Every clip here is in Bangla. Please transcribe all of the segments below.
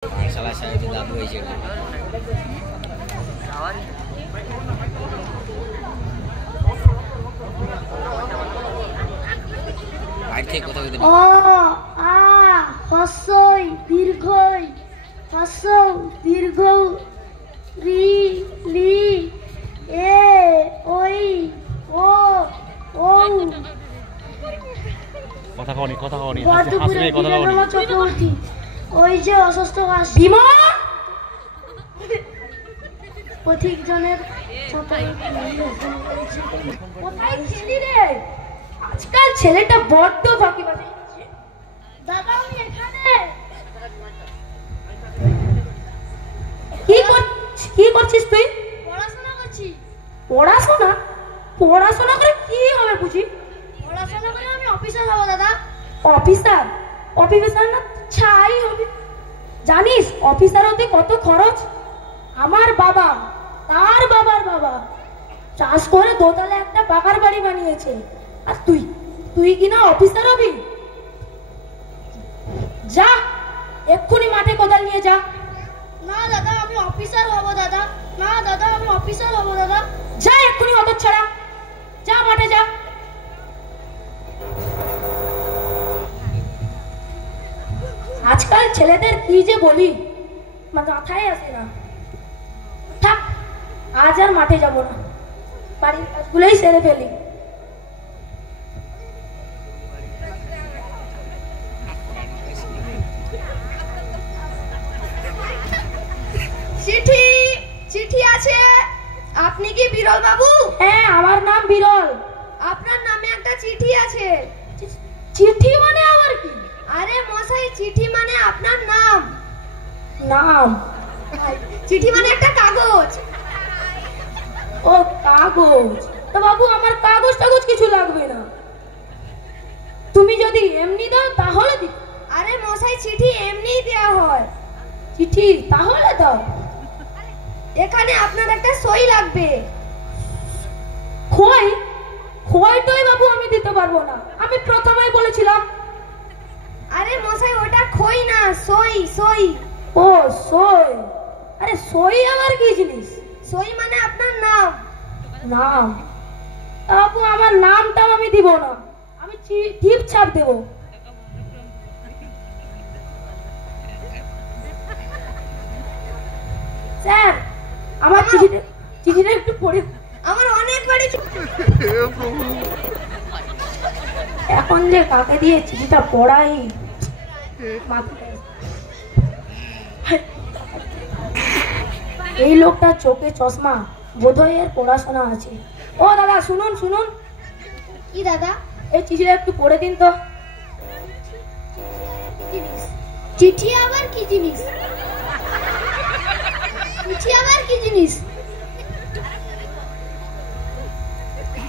salah saya tidak dua aja. Baik thek kotha kotha. অ আ হস্যই দীর্ঘই হস্য দীর্ঘ রি লি এ ওই ও ও কথা কওনি বর্ধপুরে হাসবে কথা কওনি বীরেন্দ্রনাথ চক্রবর্তী ওই যে অসুস্থ ভীমা পথিক জনের কোথায় ছিলি রে? আজকাল ছেলেটা বড্ড ফাঁকিবাজি করছে। দাদা আমি এখানে। কি করছিস তুই? পড়াশোনা করছি। পড়াশোনা? পড়াশোনা করে কি হবে বুঝি? পড়াশোনা করে আমি অফিসার হব দাদা। অফিসার? অফিসার না ছাই হবে। জানিস অফিসার হতে কত খরচ? আমার বাবা তার বাবার বাবা চাষ করে দোতলা একটা পাকার বাড়ি বানিয়েছে, আর তুই কিনা অফিসার হবি? যা এক্ষুনি মাঠে কোদাল নিয়ে যা। না দাদা আমি অফিসার হব দাদা। না দাদা আমি অফিসার হব দাদা। যা এক্ষুনি হতচ্ছাড়া, যা মাঠে যা। আজকাল ছেলেদের কি যে বলি মাথায় আসে না। থাক আজ আর মাঠে যাব না, বাড়ির কাজগুলোই সেরে ফেলি। চিঠি চিঠি আছে। আপনি কি বিরল বাবু? হ্যাঁ আমার নাম বিরল। আপনার নামে একটা চিঠি আছে। চিঠি মানে আবার কি? আরে মশাই চিঠি মানে আপনার নাম। নাম? চিঠি মানে একটা কাগজ। ও কাগজ? তো বাবু আমার কাগজ টাগজ কিছু লাগবে না, তুমি যদি এমনি দাও তাহলে দি। আরে মশাই চিঠি এমনি দেওয়া হয়। চিঠি তাহলে দাও। এখানে আপনার একটা সই লাগবে। খই? খইটাই বাবু আমি দিতে পারবো না, আমি প্রথমেই বলেছিলাম। আরে মশাই ওটা খই না, সই সই। ও সই? আরে সই আবার কি জিনিস? সই মানে আপনার নাম। নাম? বাবু আমার নামটাও আমি দিব না, আমি টিপ ছাপ দেবো। স্যার আমার চিঠিটা একটু পড়ে। আমার অনেক বাড়ি এখন যে কাকে দিয়ে চিঠিটা পড়াই। এই লোকটা চোখে চশমা, বোধহয় এর পড়াশোনা আছে। ও দাদা শুনুন শুনুন। কি দাদা? এই চিঠিটা একটু পড়ে দিন তো। চিঠি আবার কি জিনিস? চিঠি আবার কি জিনিস?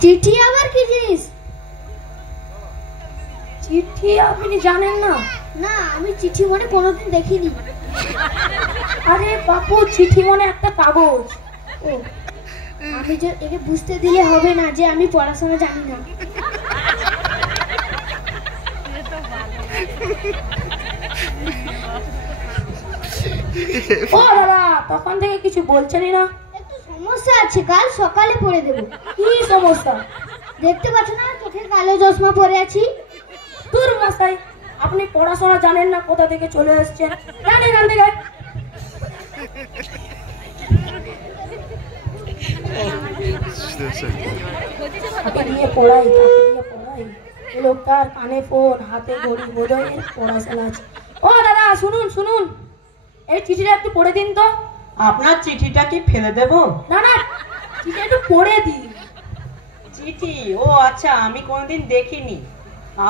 চিঠি আবার কি জিনিস? চিঠি আপনি জানেন না? না আমি চিঠি মানে কোনোদিন দেখিনি। আরে বাপু চিঠি মানে একটা কাগজ। ও আমি যে একে বুঝতে দিলে হবে না যে আমি পড়াশোনা জানি না। ও দাদা তখন থেকে কিছু বলছেনই না। একটু সমস্যা আছে, কাল সকালে পড়ে দেব। কি সমস্যা? দেখতে পাচ্ছ না চোখে কালো চশমা পরে আছি। দূর মশাই আপনি পড়াশোনা জানেন না, কোথা থেকে চলে এসেছেন জানেন এখান থেকে। তাকে দিয়ে পড়াই, এই লোকটার কানে ফোন হাতে ঘড়ি, বোধহয় পড়াশোনা আছে। ও দাদা শুনুন শুনুন, এই চিঠিটা একটু পড়ে দিন তো। আপনার চিঠিটা কি ফেলে দেব? না না চিঠিটা একটু পড়ে দিন। চিঠি? ও আচ্ছা আমি কোনোদিন দেখিনি,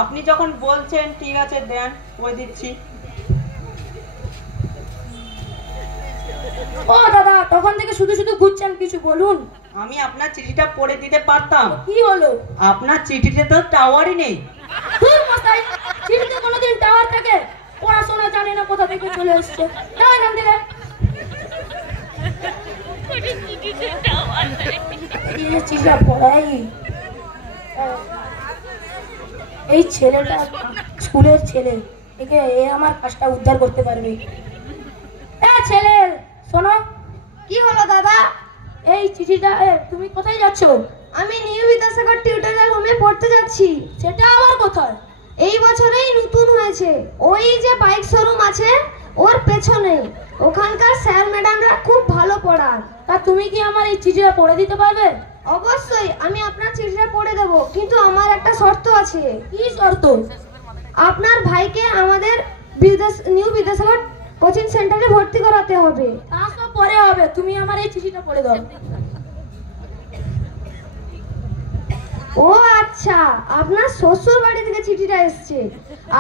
আপনি যখন বলছেন ঠিক আছে দেন, পড়ে দিচ্ছি। ও দাদা তখন থেকে শুধু শুধু ঘুরছেন, কিছু বলুন। আমি আপনার চিঠিটা পড়ে দিতে পারতাম। কি হলো? আপনার চিঠিতে তো টাওয়ারই নেই। দূর মশাই চিঠিতে কোনোদিন টাওয়ার থাকে? পড়াশোনা জানে না, কোথা থেকে চলে এসছে। না এখান থেকে। চিঠিটা পড়াই। এই ছেলেটা স্কুলের ছেলে, এ আমার কাজটা উদ্ধার করতে পারবে। ছেলে শোনো, কি হলো দাদা? এই চিঠিটা তুমি কোথায় যাচ্ছো? আমি নিউ বিদ্যাসাগর টিউটোরিয়াল হোমে পড়তে যাচ্ছি। সেটা আবার কোথায়? এই বছরেই নতুন হয়েছে। ওই যে বাইক শোরুম আছে ওর পেছনে। ওখানকার স্যার ম্যাডামরা খুব ভালো পড়ান। তা তুমি কি আমার এই চিঠিটা পড়ে দিতে পারবে? অবশ্যই আমি আপনার চিঠিটা পড়ে দেব, কিন্তু আমার একটা শর্ত আছে। কি শর্ত? আপনার ভাইকে আমাদের নিউ বিদ্যাসাগর কোচিং সেন্টারে ভর্তি করাতে হবে। তা সব পরে হবে, তুমি আমার এই চিঠিটা পড়ে দাও। ও আচ্ছা, আপনার শ্বশুর বাড়ি থেকে চিঠিটা এসেছে।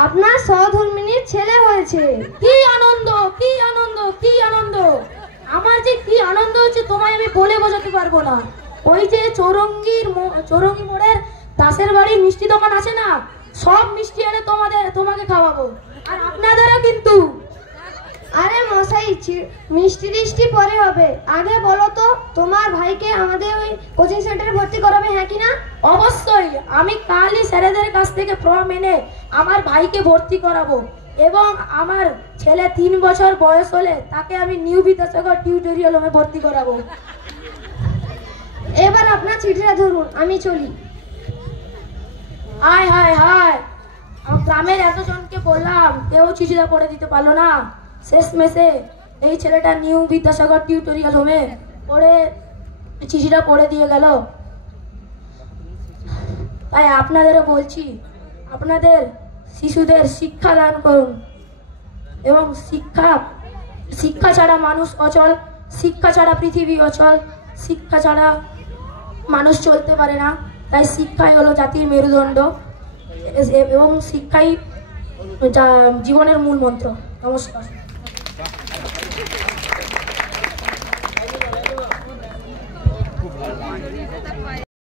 আপনার সহধর্মিনীর ছেলে হয়েছে। কি আনন্দ, কি আনন্দ, কি আনন্দ! আমার যে কি আনন্দ হচ্ছে তোমায় আমি বলে বোঝাতে পারবো না। ওই যে চৌরঙ্গি মোড়ের দাসের বাড়ি মিষ্টি দোকান আছে না, সব মিষ্টি এনে তোমাকে খাওয়াবো, আর আপনাদেরও কিন্তু। আরে মশাই, মিষ্টি টিষ্টি পরে হবে। আগে বলো তো তোমার ভাইকে আমাদের ওই কোচিং সেন্টারে ভর্তি করাবে, হ্যাঁ কি না? অবশ্যই, আমি কালই স্যারেদের কাছ থেকে ফর্ম এনে আমার ভাইকে ভর্তি করাবো, এবং আমার ছেলে 3 বছর বয়স হলে তাকে আমি নিউ বিদ্যাসাগর টিউটোরিয়াল হোমে ভর্তি করাবো। এবার আপনার চিঠিটা ধরুন, আমি চলি। হায় হায় হায়, গ্রামের এতজনকে বললাম, কেউ চিঠিটা পড়ে দিতে পারলো না। শেষ মেসে এই ছেলেটা নিউ বিদ্যাসাগর টিউটোরিয়াল হোমে পড়ে চিঠিটা পড়ে দিয়ে গেল। তাই আপনাদেরও বলছি, আপনাদের শিশুদের শিক্ষা দান করুন, এবং শিক্ষা ছাড়া মানুষ অচল, শিক্ষা ছাড়া পৃথিবী অচল, শিক্ষা ছাড়া মানুষ চলতে পারে না। তাই শিক্ষাই হলো জাতির মেরুদণ্ড, এবং শিক্ষাই জীবনের মূল মন্ত্র। নমস্কার।